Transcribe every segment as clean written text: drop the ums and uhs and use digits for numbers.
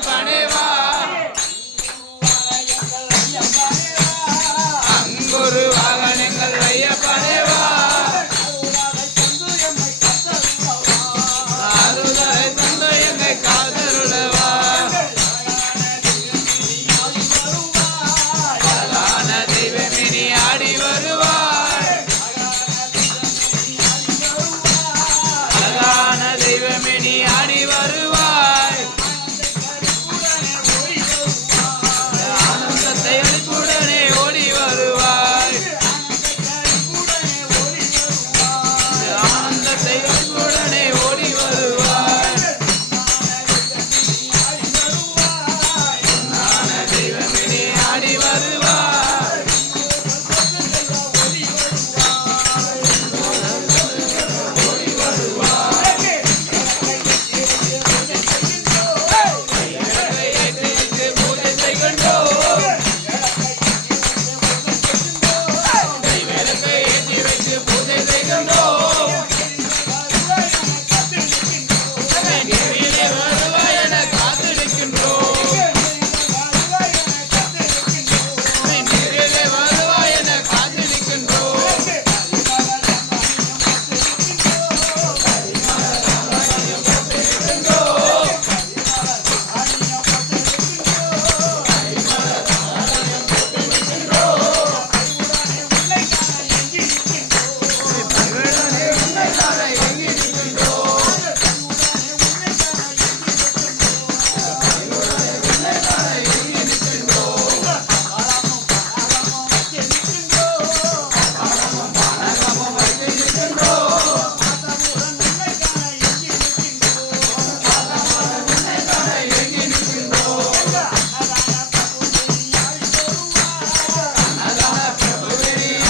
ஐயப்பனேவா அங்குரு வாகனங்கள் ஐயப்பனேவா ஆறுதலை தந்து எங்களை காதருளவா அழகான தெய்வமே நீ ஆடி வருவாய் அழகான தெய்வமே நீ ஆடி வருவாய் ஆனந்தத்தை அளிப்புடனே ஓடி வருவாய் ஆனந்தத்தை அளிப்புடனே ஓடி வருவாய் ஞான தெய்வமே நீ ஆடி வருவாய் பூஜை செய்கின்றோம் விளக்கை ஏற்றி வைத்து பூஜை செய்கின்றோம் நீரிலே வருவாய் என காத்திருக்கின்றோம் நீரிலே வருவாய் என காத்திருக்கின்றோம்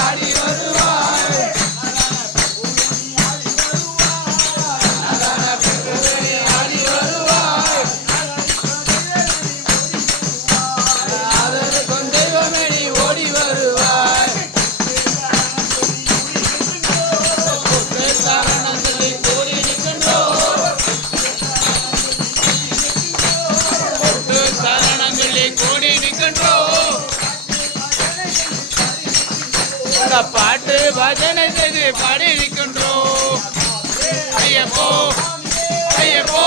ஆடி வருவாய் ஆடி வருவாய் ஆதரவு தெய்வமே நீ ஓடி வருவாய் சரணங்களை கோடி நிற்கின்றோம் சரணங்களை கோடி நிற்கின்றோம் பாட்டு பஜனை செய்து பாடி நிற்கின்றோம் ஐயப்போ ஐயப்போ